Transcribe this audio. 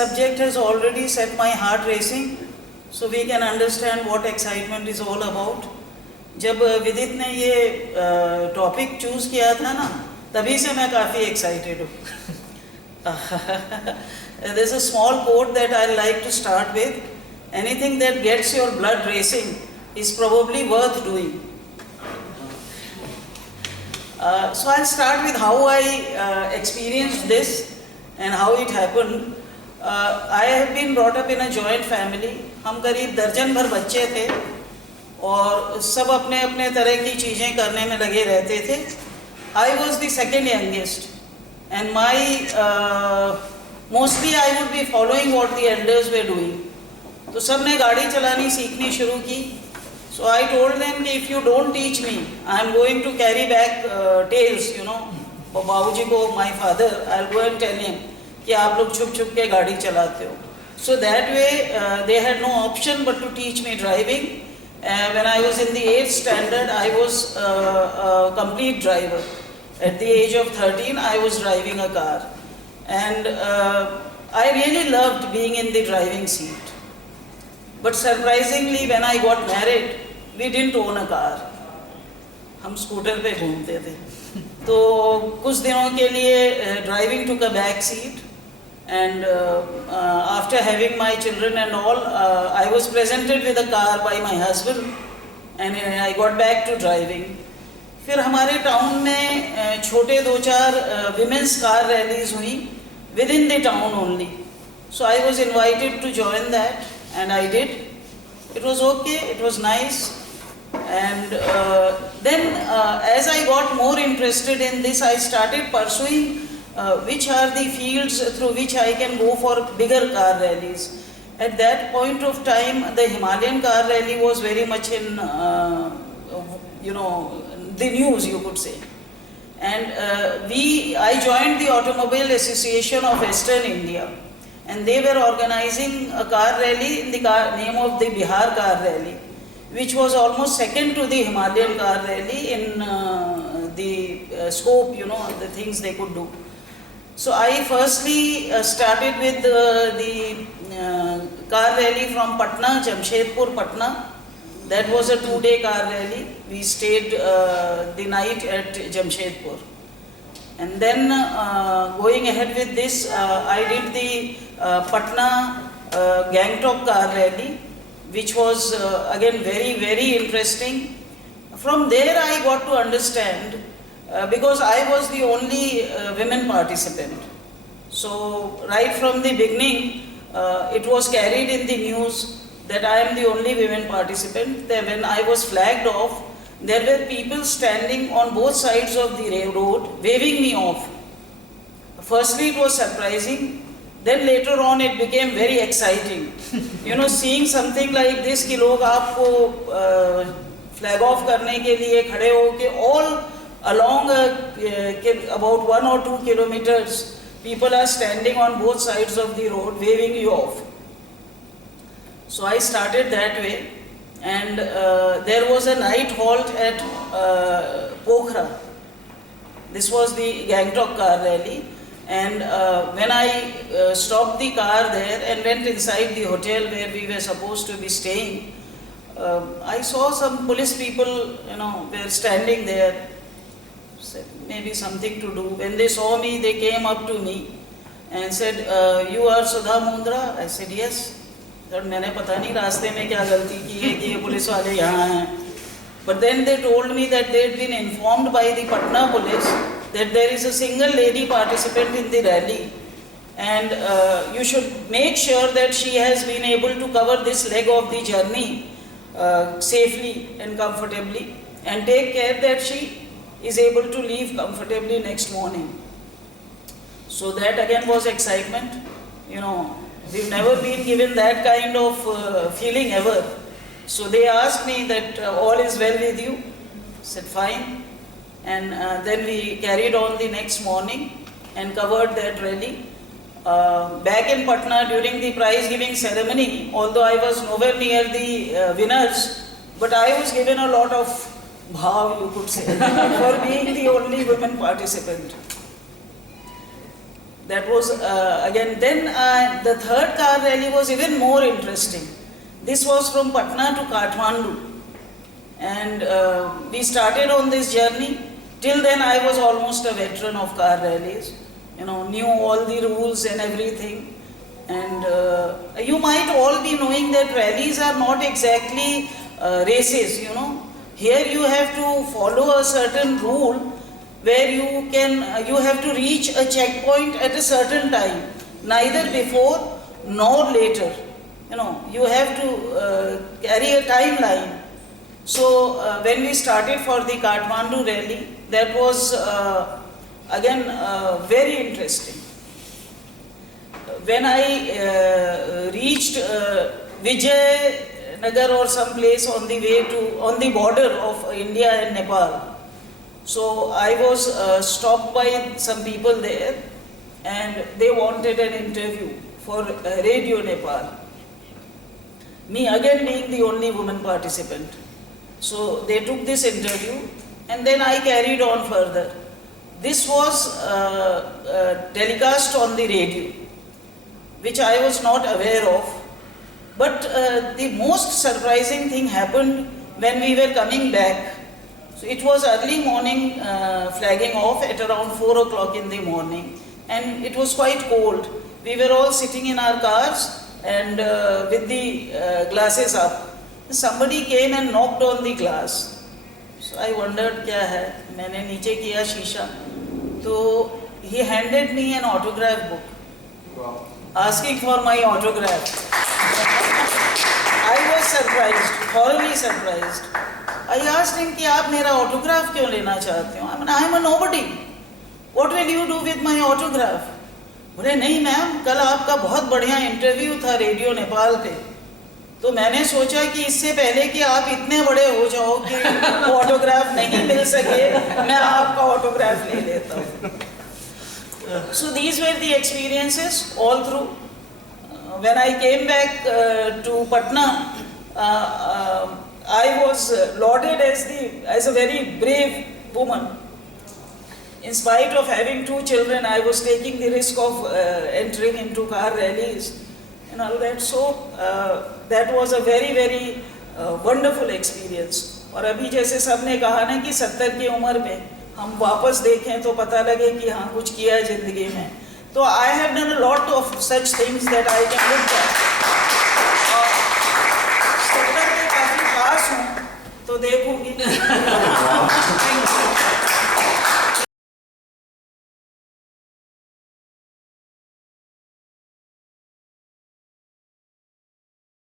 subject has already set my heart racing, so we can understand what excitement is all about. जब विदित ने ये topic choose किया था ना, तभी से मैं काफ़ी excited हूँ. There's a small quote that I like to start with. Anything that gets your blood racing is probably worth doing. So I'll start with how I experienced this and how it happened. I have been brought up in a joint family. हम करीब दर्जन भर बच्चे थे और सब अपने अपने तरह की चीज़ें करने में लगे रहते थे. I was the second youngest and mostly I would be following what the elders were doing. तो सब ने गाड़ी चलानी सीखनी शुरू की. So I told them कि if you don't teach me, I am going to carry back tales, for बाबूजी को, my father. I'll go and tell him कि आप लोग छुप छुप के गाड़ी चलाते हो. So that way they had no option but to teach me driving. When I was in the 8th standard, I was a complete driver. At the age of 13, I was driving a car. And I really loved being in the driving seat. But surprisingly, when I got married, we didn't own a car. हम scooter पे घूमते थे. तो कुछ दिनों के लिए driving took a back seat. And after having my children and all, I was presented with a car by my husband. And I got back to driving. फिर हमारे टाउन में छोटे 2-4 women's car rallies हुई within the town only. So I was invited to join that. And I did. It was okay, it was nice. And then as I got more interested in this, I started pursuing which are the fields through which I can go for bigger car rallies. At that point of time, the Himalayan car rally was very much in, the news, you could say. And I joined the Automobile Association of Western India. And they were organizing a car rally in the name of the Bihar Car Rally, which was almost second to the Himalayan Car Rally in the scope, the things they could do. So I firstly started with the car rally from Patna, Jamshedpur, Patna. That was a 2-day car rally. We stayed the night at Jamshedpur. And then going ahead with this, I did the Patna Gangtok car rally, which was again very, very interesting. From there I got to understand, because I was the only women participant. So right from the beginning, it was carried in the news that I am the only women participant. That when I was flagged off, there were people standing on both sides of the road, waving me off. Firstly, it was surprising. Then later on, it became very exciting. Seeing something like this, कि लोग आपको flag off करने के लिए खड़े हो के all along about 1 or 2 kilometers, people are standing on both sides of the road, waving you off. So I started that way. And there was a night halt at Pokhara. This was the Gangtok car rally. And when I stopped the car there and went inside the hotel where we were supposed to be staying, I saw some police people, were standing there. Said, maybe something to do. When they saw me, they came up to me and said, you are Sudha Mundra? I said, yes. Sir मैंने पता नहीं रास्ते में क्या गलती की है कि ये पुलिस वाले यहाँ हैं. But then they told me that they had been informed by the Patna police that there is a single lady participant in the rally and you should make sure that she has been able to cover this leg of the journey safely and comfortably and take care that she is able to leave comfortably next morning. So that again was excitement. We've never been given that kind of feeling ever. So they asked me that all is well with you. I said fine. And then we carried on the next morning and covered that rally. Back in Patna during the prize giving ceremony, although I was nowhere near the winners, but I was given a lot of bhav, you could say, for being the only women participant. That was again. Then the third car rally was even more interesting. This was from Patna to Kathmandu, and we started on this journey. Till then, I was almost a veteran of car rallies. You know, knew all the rules and everything. And you might all be knowing that rallies are not exactly races. You know, here you have to follow a certain rule where you have to reach a checkpoint at a certain time, neither before nor later. You know, you have to carry a timeline. So when we started for the Kathmandu rally, that was again very interesting. When I reached Vijay Nagar or some place on the border of India and Nepal, so I was stopped by some people there, and they wanted an interview for Radio Nepal. Me again being the only woman participant. So they took this interview, and then I carried on further. This was telecast on the radio, which I was not aware of. But the most surprising thing happened when we were coming back. So it was early morning, flagging off at around 4 o'clock in the morning, and it was quite cold. We were all sitting in our cars and with the glasses up. Somebody came and knocked on the glass. So I wondered, क्या है? मैंने नीचे किया शीशा. So he handed me an autograph book, wow, asking for my autograph. I was surprised, thoroughly surprised. I asked him कि आप मेरा autograph क्यों लेना चाहते हो? I mean, I am a nobody. What will you do with my autograph? बोले नहीं ma'am, कल आपका बहुत बढ़िया इंटरव्यू था रेडियो नेपाल पे, तो मैंने सोचा कि इससे पहले कि आप इतने बड़े हो जाओ कि ऑटोग्राफ नहीं मिल सके, मैं आपका ऑटोग्राफ ले लेता हूँ. So these were the experiences all through. When I came back to Patna, I was lauded as a very brave woman. In spite of having 2 children, I was taking the risk of entering into car rallies and all that. So that was a very, very wonderful experience. और अभी जैसे सबने कहा ना कि 70 की उम्र में हम वापस देखें तो पता लगे कि हाँ कुछ किया है जिंदगी में. तो I have done a lot of such things that I can look back. 70 के काफी पास हूँ तो देखूंगी.